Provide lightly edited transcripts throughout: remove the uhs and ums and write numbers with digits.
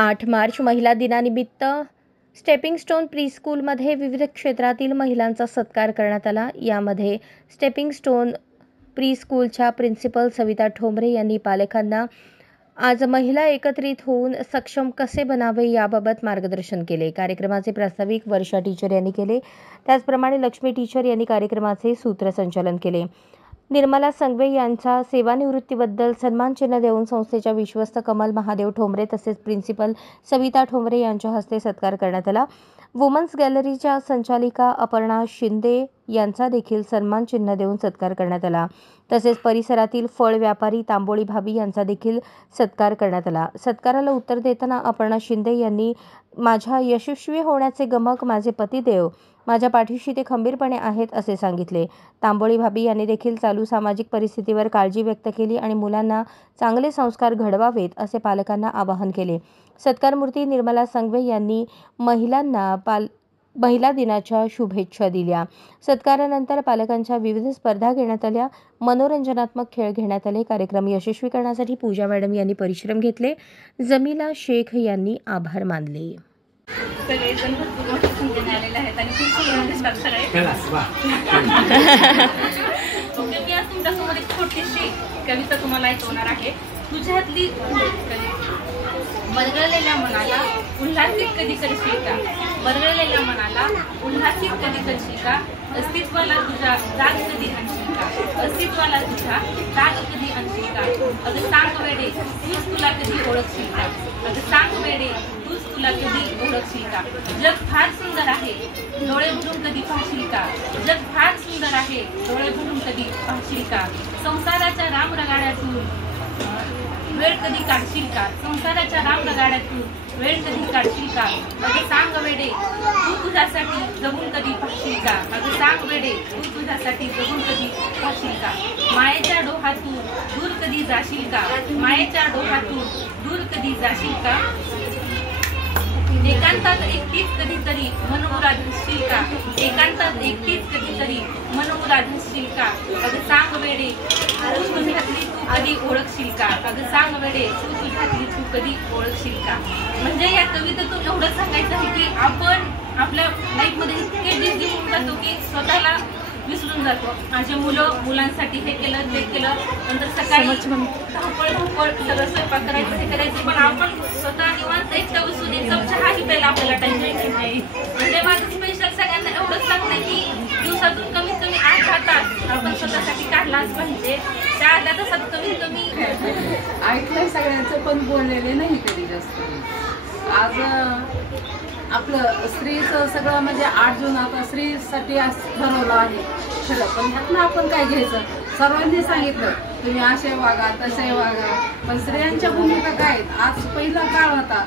8 मार्च महिला दिनानिमित्त stepping stone प्रीस्कूलमध्ये विविध क्षेत्रातील महिलांचा सत्कार करण्यात आला। यामध्ये स्टेपिंग स्टोन प्रीस्कूलच्या प्रिन्सिपल सविता ठोंबरे यांनी पालकांना आज महिला एकत्रित होऊन सक्षम कसे बनावे याबाबत मार्गदर्शन केले। कार्यक्रमाचे प्रास्ताविक वर्षा टीचर यांनी केले। त्याचप्रमाणे लक्ष्मी टीचर यांनी कार्यक्रमाचे सूत्रसंचालन केले। निर्मला संघवे यांचा सेवानिवृत्तीबद्दल सन्मान चिन्ह देऊन संस्थेच्या विश्वस्त कमल महादेव ठोंबरे तसेच प्रिन्सिपल सविता ठोंबरे यांच्या हस्ते सत्कार करण्यात आला। वुमन्स गॅलरीच्या संचालिका अपर्णा शिंदे यांचा देखील सन्मान चिन्ह देऊन सत्कार करण्यात आला। तसेच परिसरातील फळ व्यापारी तांबोळी भाभी यांचा देखील सत्कार करण्यात आला। सत्काराला उत्तर देताना अपर्णा शिंदे यांनी माझ्या यशस्वी होण्याचे गमक माझे पतिदेव माझ्या पाठीशी ते खंबीरपणे आहेत असे सांगितले। तांबोळी भाभी यांनी देखील चालू सामाजिक परिस्थितीवर काळजी व्यक्त केली आणि मुलांना चांगले संस्कार घडवावेत असे पालकांना आवाहन केले। सत्कारमूर्ती निर्मला संघवे यांनी महिलांना महिला दिनाच्या शुभेच्छा दिल्या। सत्कारानंतर पालकांच्या विविध स्पर्धा घेण्यात आल्या, मनोरंजनात्मक खेळ घेण्यात आले। कार्यक्रम यशस्वी करण्यासाठी पूजा मॅडम यांनी परिश्रम घेतले। जमीला शेख यांनी आभार मानले। सगळेजण भरपूर मोठ्या संख्येने आलेले आहेत आणि खूप सुंदर दिसतात सगळे। मी आज तुमच्यासमोर एक छोटीशी कविता तुम्हाला ऐकवणार आहे। तुझ्यातली बरगळलेल्या मनाला उल्हासित कधी करशील का, बरगळलेल्या मनाला उल्हासित कधी करशील का, अस्तित्वाला तुझ्या जाग कधी आणशील का, अस्तित्वाला तुझ्या जाग कधी आणशील का, अगं सांग वेडे तूच तुला कधी ओळखशील का, अगं सांग वेडे तूच तुला कधी ओळखशील का, जग फार सुंदर आहे डोळे भरून कधी पाहशील का, जग फार सुंदर आहे डोळे भरून कधी पाहशील का, संसाराच्या रामरगाड्यातून वेळ कधी काढशील का, संसाराच्या रामरगाड्यातून वेळ कधी काढशील का, अगं सांग वेडे तू तुझ्यासाठी जगून कधी पाहशील का, अगं सांग वेडे तू तुझ्यासाठी जगून कधी पाहशील का, मायेच्या डोहातून दूर कधी जाशील का, मायेच्या डोहातून दूर कधी जाशील का, एकांतात एकटीच कधीतरी मनमुराद हसशील का, एकांतात एकटीच कधीतरी मनमुराद हसशील का, अगं सांग वेडे तू तुझ्यातली तू कधी ओळखशील का, अगं सांग वेडे तू तुझ्यातली तू कधी ओळखशील का। म्हणजे या कवितेतून एवढं सांगायचं आहे की आपण आपल्या लाईफमध्ये इतके बिझी होऊन जातो की स्वतःला विसरून जातो। माझे मुलांसाठी हे केलं ते केलं, नंतर सकाळी धावपळ सगळं स्वयंपाक करायचं हे करायचं, पण आपण स्वतः निवांत एक बसून एक कप चहाही प्यायला आपल्याला टाइम नाही। म्हणजे माझं स्पेशल सगळ्यांना एवढंच सांगणं की दिवसातून कमीत कमी 8 तास आपण स्वतःसाठी काढलाच पाहिजे। त्या अर्ध्या तासात कमीत कमी ऐकलंय सगळ्यांचं पण बोललेले नाही कधी जास्त। आज आपलं स्त्रीचं सगळं म्हणजे 8 जून आता स्त्रीसाठी ठरवलं आहे खरं, पण ह्यातनं आपण काय घ्यायचं, सर्वांनी सांगितलं तुम्ही असे वागा तसे वागा, पण स्त्रियांच्या भूमिका काय आहेत। आज पहिला काळ होता,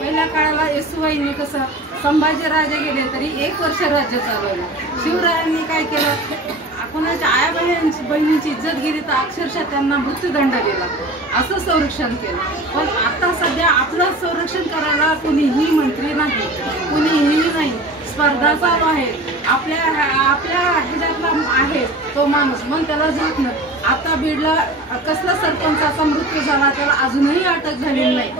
पहिल्या काळाला येसुबाईंनी कसं संभाजी राजे गेले तरी 1 वर्ष राज्य चालवलं, शिवरायांनी काय केलं कोणाच्या आया बहिणींची इज्जत गेली तर अक्षरशः त्यांना मृत्यूदंड दिला, असं संरक्षण केलं। पण आता सध्या आपलं संरक्षण करायला कुणीही मंत्री नाही, कुणीही नाही, स्पर्धा चालू आहे, आपल्या ह्याच्यातला आहे तो माणूस मग त्याला झोपणं। आता बीडला कसला सरपंचाचा मृत्यू झाला त्याला अजूनही अटक झालेली नाही।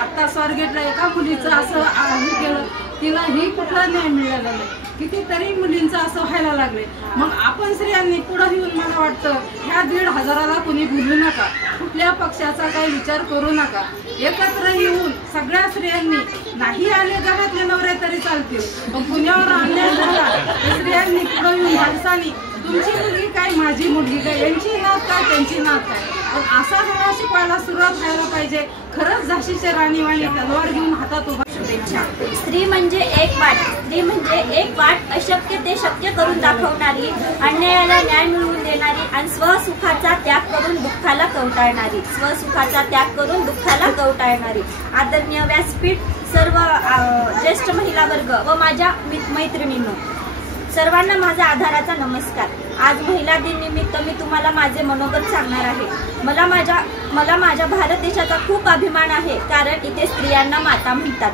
आता स्वारगेटला एका मुलीचं असं हे केलं, तिलाही कुठला न्याय मिळाला नाही, कितीतरी मुलींचं असं व्हायला लागले। मग आपण स्त्रियांनी पुढे येऊन मला वाटतं ह्या 1,500ला कोणी बोलू नका, कुठल्या पक्षाचा काही विचार करू नका, एकत्र येऊन सगळ्या स्त्रियांनी नाही आले घरातले नवरे तरी चालतील, पण पुण्यावर अन्याय झाला स्त्रियांनी पुढे येऊन माणसानी तुमची मुलगी काय माझी मुलगी काय, यांची नात काय त्यांची नात काय, पण असा धडा शिकवायला सुरुवात व्हायला पाहिजे। खरंच झाशीच्या राणीवाणी तलवार घेऊन हातात उभा। शुभेच्छा। स्त्री म्हणजे एक वाट, स्त्री म्हणजे एक वाट, अशक्य ते शक्य करून दाखवणारी, अन्यायाला न्याय मिळवून देणारी आणि स्वसुखाचा त्याग करून दुःखाला कवटाळणारी, स्वसुखाचा त्याग करून दुःखाला कवटाळणारी। आदरणीय व्यासपीठ, सर्व ज्येष्ठ महिला वर्ग व माझ्या मैत्रिणींनो, सर्वांना माझा आधाराचा नमस्कार। आज महिला दिन निमित्त मी तुम्हाला माझे मनोगत सांगणार आहे। मला माझ्या भारत देशाचा खूप अभिमान आहे, कारण इथे स्त्रियांना माता म्हणतात।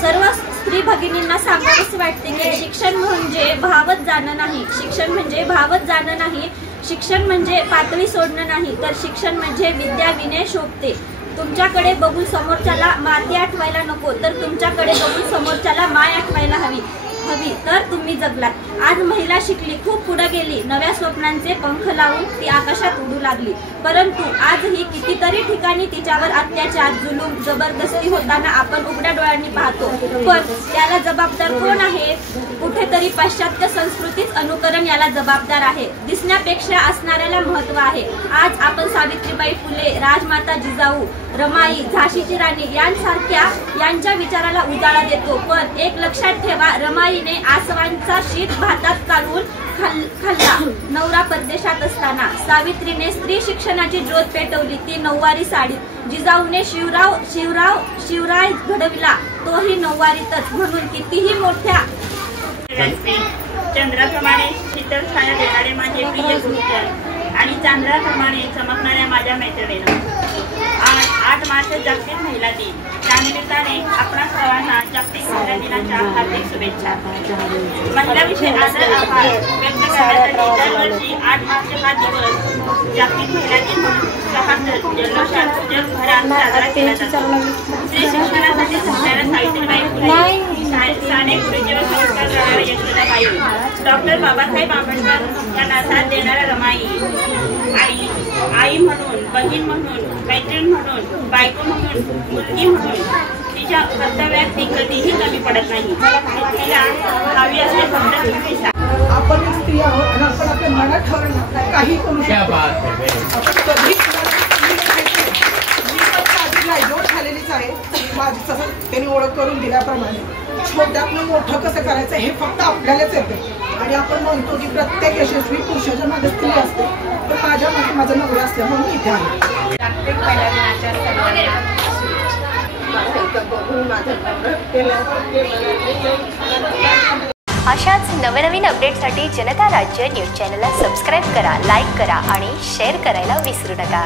सर्व स्त्री भगिनींना सांगावंच वाटते की शिक्षण म्हणजे भावत जाणं नाही, शिक्षण म्हणजे भावत जाणं नाही, शिक्षण म्हणजे पातळी सोडणं नाही, तर शिक्षण म्हणजे विद्या विनय शोभते। तुमच्याकडे बघून समोरच्याला माती आठवायला नको, तर तुमच्याकडे बघून समोरच्याला माय आठवायला हवी तर तुम्ही जगलात। आज महिला शिकली, खूप पुढे गेली, नव्या स्वप्नांचे पंख लावून ती आकाशात उडू लागली। परंतु आजही कितीतरी ठिकाणी तिच्यावर अत्याचार, जुलूम, जबरदस्ती होताना आपण उघड्या डोळ्यांनी पाहतो। पण त्याला जबाबदार कोण आहे? कुठेतरी पाश्चात्य संस्कृतीच अनुकरण याला जबाबदार आहे। दिसण्यापेक्षा असणाऱ्याला महत्त्व आहे। आज आपण सावित्रीबाई फुले, राजमाता जिजाऊ, रमाई, झाशीची राणी यांच्या विचाराला उजाळा देतो। पण एक लक्षात ठेवा, रमाईने आसवांचा शीत भातात काढून खाल्ला नवरा परदेशात असताना। सावित्रीने स्त्री शिक्षणाची ज्योत पेटवली, ती नऊवारी साडीत। जिजाऊने शिवराय घडविला, तोही नऊवारीतच। म्हणून कितीही मोठ्या चंद्राप्रमाणे शीतल छाया देणारे माझे प्रिय गुरुजन आणि चांदण्याप्रमाणे चमकणाऱ्या माझ्या मैत्रिणींनो, आज 8 मार्च जागतिक महिला दिन। त्यानिमित्ताने आपणा सर्वांना जागतिक महिला दिनाच्या हार्दिक शुभेच्छा। महिलाविषयी आदर आभार व्यक्त करण्यासाठी दरवर्षी 8 मार्च हा दिवस जागतिक महिला दिन म्हणून जल्लोषात जगभरात साजरा केला जातो। स्त्री शिक्षणासाठी झटणाऱ्या सावित्रीबाई फुले, साने गुरुजीवर संस्कार करणाऱ्या यशोदाबाई, डॉक्टर बाबासाहेब आंबेडकर यांना साथ देणाऱ्या रमाई, आई म्हणून, बहीण म्हणून, मैत्रीण म्हणून, बायको म्हणून, मुलगी म्हणून तिच्या कर्तव्यात ती कधीही कमी पडत नाही। तिला हवी असते फक्त पैसा। आपण स्त्री आहोत आणि आपण आपल्या मनात ठरवलं काही करू शकतो। आपण कधी ग्रॅज्युएट झालेलीच आहे माझी, तसं त्यांनी ओळख करून दिल्याप्रमाणे छोट्यातून मोठं कसं करायचं हे फक्त आपल्यालाच येतं। आणि आपण म्हणतो की प्रत्येक यशस्वी पुरुषाच्या मागे स्त्री असते, तर माझ्या मागे माझा नवरा असल्यामुळे मी इथे आहे। अशाच नवनवीन अपडेटसाठी जनता राज्य न्यूज चॅनलला सबस्क्राईब करा, लाईक करा आणि शेअर करायला विसरू नका।